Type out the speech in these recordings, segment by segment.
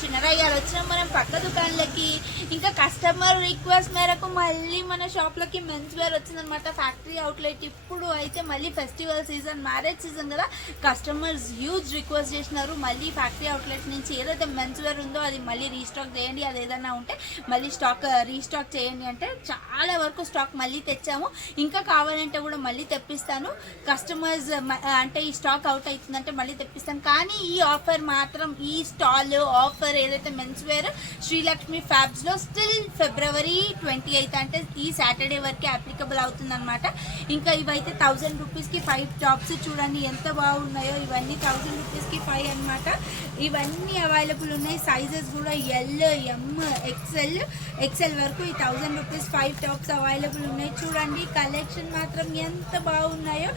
చిన్నరయ్యాలు వచ్చిన మనం పక్క దుకాణాలకి ఇంకా కస్టమర్ రిక్వెస్ట్ మేరకు మళ్ళీ మన షాప్లకి మెన్స్ వేర్ వచ్చిందనమాట. ఫ్యాక్టరీ అవుట్లెట్ ఇప్పుడు అయితే మళ్ళీ ఫెస్టివల్ సీజన్, మ్యారేజ్ సీజన్ కదా, కస్టమర్స్ హ్యూజ్ రిక్వెస్ట్ చేసినారు. మళ్ళీ ఫ్యాక్టరీ అవుట్లెట్ నుంచి ఏదైతే మెన్స్ వేర్ ఉందో అది మళ్ళీ రీస్టాక్ చేయండి, అది ఏదైనా ఉంటే మళ్ళీ రీస్టాక్ చేయండి అంటే చాలా వరకు స్టాక్ మళ్ళీ తెచ్చాము. ఇంకా కావాలంటే కూడా మళ్ళీ తెప్పిస్తాను. కస్టమర్స్ అంటే ఈ స్టాక్ అవుట్ అవుతుందంటే మళ్ళీ తెప్పిస్తాను. కానీ ఈ ఆఫర్ మాత్రం, ఈ స్టాల్ ఆఫర్ ఏదైతే మెన్స్ వేర్ శ్రీలక్ష్మి ఫ్యాబ్స్ లో స్టిల్ ఫిబ్రవరి 28 అంటే ఈ సాటర్డే వరకే అప్లికబుల్ అవుతుంది అనమాట. ఇంకా ఇవైతే 1000 రూపీస్ కి 5 టాప్స్ చూడండి ఎంత బాగున్నాయో. ఇవన్నీ 1000 రూపీస్ కి 5 అనమాట. ఇవన్నీ అవైలబుల్ ఉన్నాయి. సైజెస్ కూడా ఎల్, ఎం, ఎక్సెల్ వరకు ఈ 1000 రూపీస్ 5 టాప్స్ అవైలబుల్ ఉన్నాయి. చూడండి కలెక్షన్ మాత్రం ఎంత బాగున్నాయో.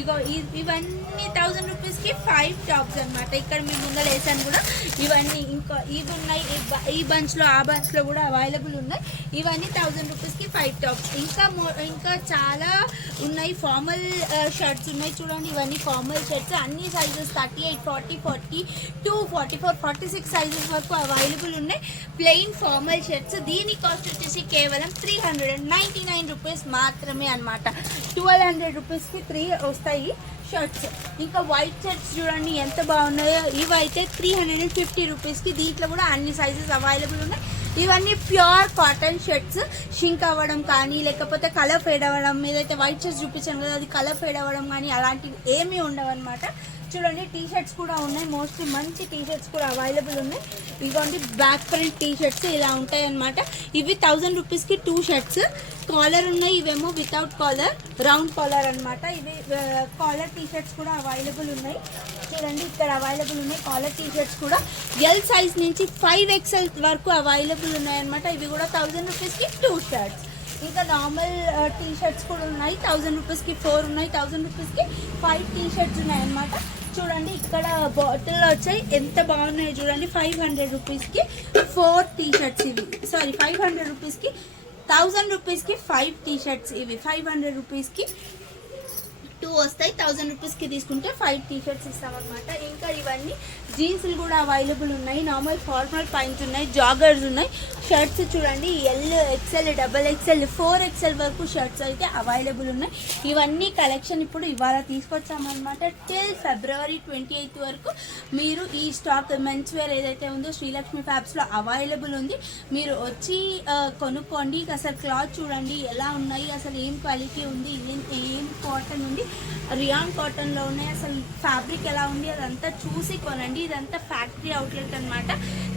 ఇగో ఇవన్నీ 1000 రూపీస్ కి 5 టాప్స్ అనమాట. ఇక్కడ మీ ముందర వేసాను కూడా. ఇవన్నీ ఇంకా ఇవి ఉన్నాయి, ఈ బంచ్ లో ఆ బంచ్ లో కూడా అవైలబుల్ ఉన్నాయి. ఇవన్నీ 1000 రూపీస్ కి 5 టాప్స్. ఇంకా చాలా ఉన్నాయి. ఫార్మల్ షర్ట్స్ ఉన్నాయి చూడండి. ఇవన్నీ ఫార్మల్ షర్ట్స్ అన్ని సైజెస్ 38, 40, 42, 44, 46 సైజెస్ వరకు అవైలబుల్ ఉన్నాయి. Plain formal shirts. దీని కాస్ట్ వచ్చేసి కేవలం 399 రూపీస్ మాత్రమే అనమాట. 1200 రూపీస్ కి 3 వస్తాయి షర్ట్స్. ఇంకా వైట్ షర్ట్స్ చూడండి ఎంత బాగున్నాయో. ఇవైతే 350 రూపీస్ కి. దీంట్లో కూడా అన్ని సైజెస్ అవైలబుల్ ఉన్నాయి. ఇవన్నీ ప్యూర్ కాటన్ షర్ట్స్. షింక్ అవ్వడం కానీ లేకపోతే కలర్ ఫేడ్ అవ్వడం, ఏదైతే వైట్ షర్ట్స్ చూపించాను కదా అది కలర్ ఫేడ్ అవ్వడం కానీ అలాంటివి ఏమీ ఉండవు అనమాట. చూడండి టీ షర్ట్స్ కూడా ఉన్నాయి. మోస్ట్లీ మంచి టీ షర్ట్స్ కూడా అవైలబుల్ ఉన్నాయి. ఇదిగోండి బ్యాక్ ప్రింట్ టీ షర్ట్స్ ఇలా ఉంటాయి అనమాట. ఇవి 1000 రూపీస్ కి 2 షర్ట్స్. కాలర్ ఉన్నాయి. ఇవేమో వితౌట్ కాలర్, రౌండ్ కాలర్ అనమాట. ఇవి కాలర్ టీ షర్ట్స్ కూడా అవైలబుల్ ఉన్నాయి. చూడండి ఇక్కడ అవైలబుల్ ఉన్నాయి కాలర్ టీ షర్ట్స్ కూడా. ఎల్ సైజ్ నుంచి 5XL వరకు అవైలబుల్ ఉన్నాయన్నమాట. ఇవి కూడా 1000 రూపీస్ కి 2 షర్ట్స్. ఇంకా నార్మల్ టీ షర్ట్స్ కూడా ఉన్నాయి. 1000 రూపీస్ కి 4 ఉన్నాయి. 1000 రూపీస్ కి 5 టీ షర్ట్స్ ఉన్నాయి అనమాట. చూడండి ఇక్కడ బాటిల్ వచ్చాయి ఎంత బాగున్నాయి చూడండి. 500 రూపీస్ కి 4 టీ షర్ట్స్ ఇవి. సారీ 500 రూపీస్ కి 1000 రూపీస్ కి 5 టీ షర్ట్స్ ఇవి. 500 రూపీస్ కి 2 వస్తాయి. 1000 రూపీస్ కి తీసుకుంటే 5 టీ షర్ట్స్ ఇస్తామన్నమాట. ఇంకా ఇవన్నీ జీన్స్లు కూడా అవైలబుల్ ఉన్నాయి. నార్మల్ ఫార్మల్ ప్యాంట్స్ ఉన్నాయి, జాగర్స్ ఉన్నాయి. షర్ట్స్ చూడండి ఎల్, XL, XXL, 4XL వరకు షర్ట్స్ అయితే అవైలబుల్ ఉన్నాయి. ఇవన్నీ కలెక్షన్ ఇప్పుడు ఇవాళ తీసుకొచ్చామన్నమాట. టిల్ ఫిబ్రవరి 28 వరకు మీరు ఈ స్టాక్ మెన్స్ వేర్ ఏదైతే ఉందో శ్రీలక్ష్మి ఫ్యాబ్స్ లో అవైలబుల్ ఉంది. మీరు వచ్చి కొనుక్కోండి. అసలు క్లాత్ చూడండి ఎలా ఉన్నాయి, అసలు ఏం క్వాలిటీ ఉంది, ఏం కాటన్ ఉంది, రియాన్ కాటన్ లో ఉన్నాయి, అసలు ఫ్యాబ్రిక్ ఎలా ఉంది అదంతా చూసి కొనండి. ఇదంతా ఫ్యాక్టరీ అవుట్లెట్ అనమాట.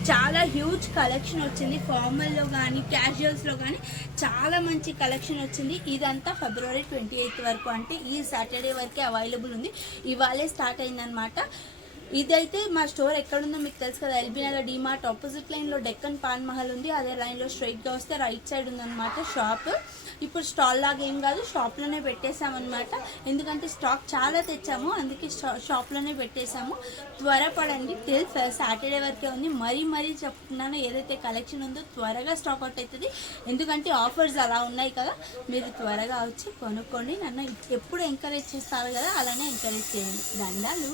చాలా హ్యూజ్ కలెక్షన్ వచ్చింది. ఫార్మల్ లో కానీ క్యాజువల్స్ లో కానీ చాలా మంచి కలెక్షన్ వచ్చింది. ఇదంతా ఫిబ్రవరి 28 వరకు అంటే ఈ సాటర్డే వరకే అవైలబుల్ ఉంది. ఇవాళే స్టార్ట్ అయిందనమాట. ఇదైతే మా స్టోర్ ఎక్కడుందో మీకు తెలుసు కదా, ఎల్బీ నగర్ డిమార్ట్ ఆపోజిట్ లైన్లో డెక్కన్ పాన్ మహల్ ఉంది. అదే లైన్లో స్ట్రైట్గా వస్తే రైట్ సైడ్ ఉందన్నమాట షాప్. ఇప్పుడు స్టాల్ లాగా ఏం కాదు, షాప్లోనే పెట్టేసామన్నమాట. ఎందుకంటే స్టాక్ చాలా తెచ్చాము, అందుకే షాప్లోనే పెట్టేసాము. త్వరపడండి, టిల్ సాటర్డే వరకే ఉంది. మరీ చెప్తున్నాను, ఏదైతే కలెక్షన్ ఉందో త్వరగా స్టాక్ అవుట్ అవుతుంది. ఎందుకంటే ఆఫర్స్ అలా ఉన్నాయి కదా, మీరు త్వరగా వచ్చి కొనుక్కోండి. నన్ను ఎప్పుడు ఎంకరేజ్ చేస్తారు కదా, అలానే ఎంకరేజ్ చేయండి. దండాలు.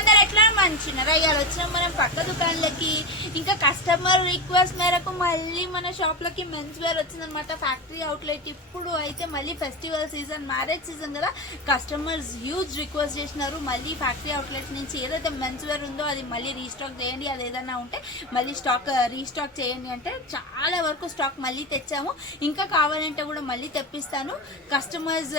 అందరు ఎట్లా మంచి రయ్యాలు వచ్చిన మనం పక్క దుకాణాలకి ఇంకా కస్టమర్ రిక్వెస్ట్ మేరకు మళ్ళీ మన షాప్లకి మెన్స్ వేర్ వచ్చిందనమాట. ఫ్యాక్టరీ అవుట్లెట్ ఇప్పుడు అయితే మళ్ళీ ఫెస్టివల్ సీజన్, మ్యారేజ్ సీజన్ కదా, కస్టమర్స్ హ్యూజ్ రిక్వెస్ట్ చేసినారు. మళ్ళీ ఫ్యాక్టరీ అవుట్లెట్ నుంచి ఏదైతే మెన్స్ వేర్ ఉందో అది మళ్ళీ రీస్టాక్ చేయండి, అది ఏదైనా ఉంటే మళ్ళీ రీస్టాక్ చేయండి అంటే చాలా వరకు స్టాక్ మళ్ళీ తెచ్చాము. ఇంకా కావాలంటే కూడా మళ్ళీ తెప్పిస్తాను. కస్టమర్స్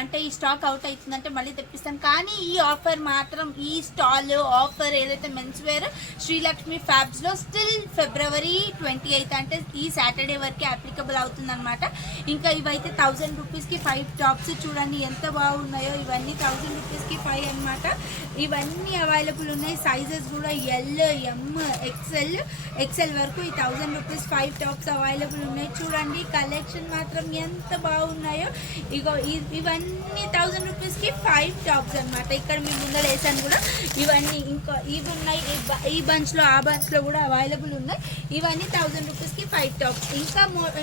అంటే ఈ స్టాక్ అవుట్ అవుతుందంటే మళ్ళీ తెప్పిస్తాను. కానీ ఈ ఆఫర్ మాత్రం, ఈ స్టాల్ ఆఫర్ ఏదైతే మెన్స్ వేర్ శ్రీలక్ష్మి ఫ్యాబ్స్ లో స్టిల్ ఫిబ్రవరి 28 అంటే ఈ సాటర్డే వరకే అప్లికబుల్ అవుతుంది అనమాట. ఇంకా ఇంకా ఇవైతే 1000 రూపీస్కి 5 టాప్స్ చూడండి ఎంత బాగున్నాయో. ఇవన్నీ 1000 రూపీస్కి 5 అనమాట. ఇవన్నీ అవైలబుల్ ఉన్నాయి. సైజెస్ కూడా ఎల్, ఎమ్, ఎక్సెల్ వరకు ఈ 1000 రూపీస్ 5 టాప్స్ అవైలబుల్ ఉన్నాయి. చూడండి కలెక్షన్ మాత్రం ఎంత బాగున్నాయో. ఇగో ఇవన్నీ 1000 రూపీస్కి 5 టాప్స్ అనమాట. ఇక్కడ మీ ముందర వేసాను కూడా. ఇవన్నీ ఇంకా ఇవి ఉన్నాయి. ఈ బంచ్లో ఆ బంచ్లో కూడా అవైలబుల్ ఉన్నాయి. ఇవన్నీ 1000 రూపీస్కి 5 టాప్స్.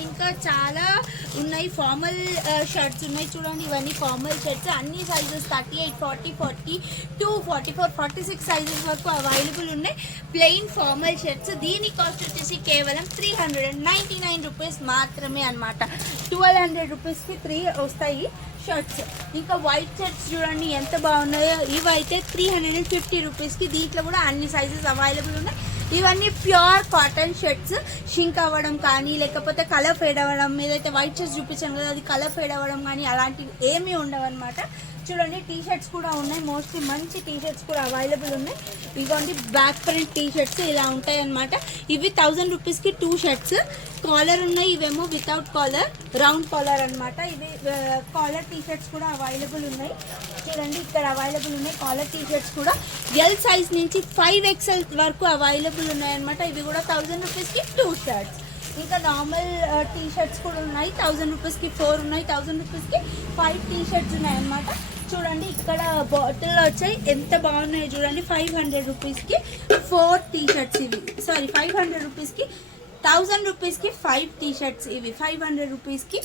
ఇంకా చాలా ఉన్నాయి. ఫార్మల్ షర్ట్స్ ఉన్నాయి చూడండి. ఇవన్నీ ఫార్మల్ షర్ట్స్ అన్ని సైజెస్ 38, 40, 42, 44, 46 సైజెస్ వరకు అవైలబుల్ ఉన్నాయి. Plain formal shirts. దీని కాస్ట్ వచ్చేసి కేవలం 399 రూపీస్ మాత్రమే అనమాట. 1200 రూపీస్కి 3 వస్తాయి షర్ట్స్. ఇంకా వైట్ షర్ట్స్ చూడండి ఎంత బాగున్నాయో. ఇవైతే 350 రూపీస్కి. దీంట్లో కూడా అన్ని సైజెస్ అవైలబుల్ ఉన్నాయి. ఇవన్నీ ప్యూర్ కాటన్ షర్ట్స్. షింక్ అవ్వడం కానీ లేకపోతే కలర్ ఫేడ్ అవ్వడం, ఏదైతే వైట్ షర్ట్స్ చూపించాను కదా అది కలర్ ఫేడ్ అవ్వడం కానీ అలాంటివి ఏమీ ఉండవు అనమాట. చూడండి టీ షర్ట్స్ కూడా ఉన్నాయి. మోస్ట్లీ మంచి టీ షర్ట్స్ కూడా అవైలబుల్ ఉన్నాయి. ఇదిగోండి బ్యాక్ ప్రింట్ టీ షర్ట్స్ ఇలా ఉంటాయి అనమాట. ఇవి 1000 రూపీస్కి 2 షర్ట్స్. కాలర్ ఉన్నాయి. ఇవేమో వితౌట్ కాలర్, రౌండ్ కాలర్ అనమాట. ఇవి కాలర్ టీ షర్ట్స్ కూడా అవైలబుల్ ఉన్నాయి. చూడండి ఇక్కడ అవైలబుల్ ఉన్నాయి కాలర్ టీ షర్ట్స్ కూడా. ఎల్ సైజ్ నుంచి 5XL వరకు అవైలబుల్ ఉన్నాయి అనమాట. ఇవి కూడా 1000 రూపీస్కి 2 షర్ట్స్. ఇంకా నార్మల్ టీ షర్ట్స్ కూడా ఉన్నాయి. 1000 రూపీస్కి 4 ఉన్నాయి. 1000 రూపీస్కి 5 టీ షర్ట్స్ ఉన్నాయి అనమాట. చూడండి ఇక్కడ బాటిల్ వచ్చాయి ఎంత బాగున్నాయి చూడండి. 500 రూపీస్కి 4 టీ షర్ట్స్ ఇవి. సారీ 500 రూపీస్కి 1000 రూపీస్కి 5 టీ షర్ట్స్ ఇవి. 500 రూపీస్కి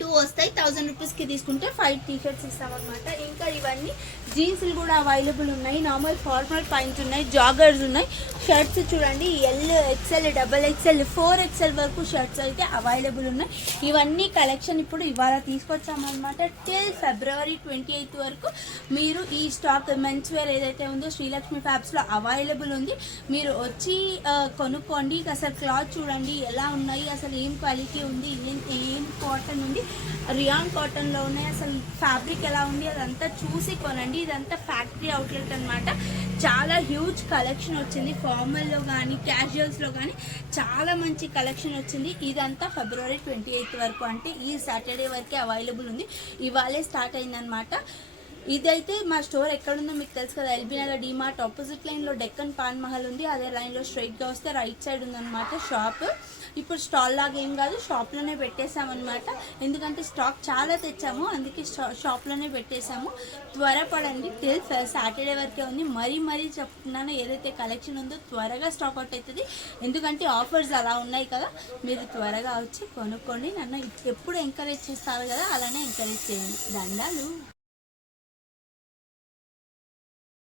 2 వస్తాయి. 1000 రూపీస్కి తీసుకుంటే 5 టీ షర్ట్స్ ఇస్తామన్నమాట. ఇంకా ఇవన్నీ జీన్స్లు కూడా అవైలబుల్ ఉన్నాయి. నార్మల్ ఫార్మల్ ప్యాంట్స్ ఉన్నాయి. జాగర్స్ ఉన్నాయి. షర్ట్స్ చూడండి ఎల్, XL, XXL, 4XL వరకు షర్ట్స్ అయితే అవైలబుల్ ఉన్నాయి. ఇవన్నీ కలెక్షన్ ఇప్పుడు ఇవాళ తీసుకొచ్చామన్నమాట. టిల్ ఫిబ్రవరి 28 వరకు మీరు ఈ స్టాక్ మెన్స్ వేర్ ఏదైతే ఉందో శ్రీలక్ష్మి ఫ్యాబ్స్లో అవైలబుల్ ఉంది. మీరు వచ్చి కొనుక్కోండి. అసలు క్లాత్ చూడండి ఎలా ఉన్నాయి, అసలు ఏం క్వాలిటీ ఉంది, ఏం కాటన్ ఉంది, రియాన్ కాటన్లో ఉన్నాయి. అసలు ఫ్యాబ్రిక్ ఎలా ఉంది అదంతా చూసి కొనండి. ఇదంతా ఫ్యాక్టరీ అవుట్లెట్ అనమాట. చాలా హ్యూజ్ కలెక్షన్ వచ్చింది. ఫార్మల్లో కానీ క్యాజువల్స్లో కానీ చాలా మంచి కలెక్షన్ వచ్చింది. ఇదంతా ఫిబ్రవరి 28 వరకు అంటే ఈ సాటర్డే వరకే అవైలబుల్ ఉంది. ఇవాళే స్టార్ట్ అయిందనమాట. ఇదైతే మా స్టోర్ ఎక్కడుందో మీకు తెలుసు కదా. ఎల్బీ నగర్ డీమార్ట్ ఆపోజిట్ లైన్లో డెక్కన్ పాన్ మహల్ ఉంది. అదే లైన్లో స్ట్రైట్గా వస్తే రైట్ సైడ్ ఉందన్నమాట షాప్. ఇప్పుడు స్టాల్ లాగా ఏం కాదు, షాప్లోనే పెట్టేసామన్నమాట. ఎందుకంటే స్టాక్ చాలా తెచ్చాము, అందుకే షాప్లోనే పెట్టేసాము. త్వరపడండి. టిల్ సాటర్డే వరకే ఉంది. మరీ చెప్తున్నాను, ఏదైతే కలెక్షన్ ఉందో త్వరగా స్టాక్ అవుట్ అవుతుంది. ఎందుకంటే ఆఫర్స్ అలా ఉన్నాయి కదా. మీరు త్వరగా వచ్చి కొనుక్కోండి. నన్ను ఎప్పుడు ఎంకరేజ్ చేస్తారు కదా, అలానే ఎంకరేజ్ చేయండి. దండాలు.